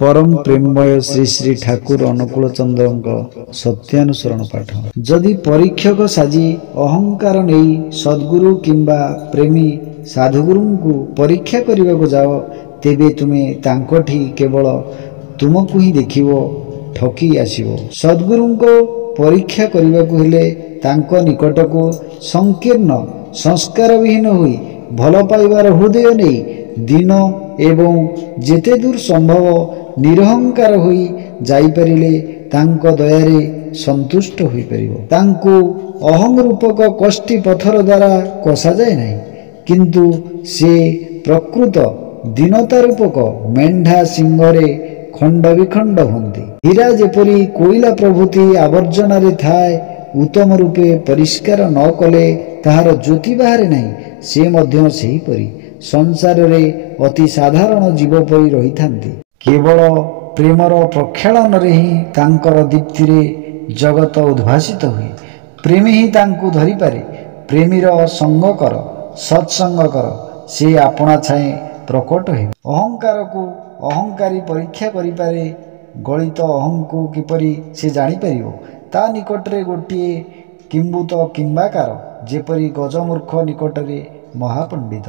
परम प्रेममय श्री श्री ठाकुर अनुकूल चंद्र सत्यानुसरण पाठ। जदि परीक्षक साजी अहंकार नहीं सद्गुरु किंबा प्रेमी साधुगुरु को परीक्षा करने को जाओ तेबे तुम्हें तांकोठी केवल तुमको ही देखिवो ठकी आसीवो। सद्गुरु को परीक्षा करने को हेले तांको निकट को संकीर्ण संस्कार विहीन हुई भल पाइबार हृदय नहीं दिन एवं जेते दूर संभव निरहंकार होई जाइपारिले तांको दयारे संतुष्ट होई परिबो। तांको अहं रूपक कष्टी पत्थर द्वारा कषा जाए नहीं किंतु से प्रकृत दीनता रूपक मेंढा सिंहरे खंड विखंड होती। हीरा जेपरी कोईला प्रभृति आवर्जना थाए उत्तम रूपे परिष्कार न कले ताहार ज्योति बाहरे नहीं से मध्य सेहीपरि संसार रे अति साधारण जीव परि रही थांती। केवल प्रेमर प्रक्षालन ही तांकर दीप्ति रे जगत उद्भासित हुए। प्रेमी ही तांको धरी पारे। प्रेमीर संग कर सत्संग कर से आपणा छाए प्रकट हे। अहंकार को अहंकारी परीक्षा करि पारे गलित अहं को किपरि से जानि परिबो। ता निकटरे गोटिए किंबुत किंबाकार जेपरि गजमूर्ख निकटरे महापंडित।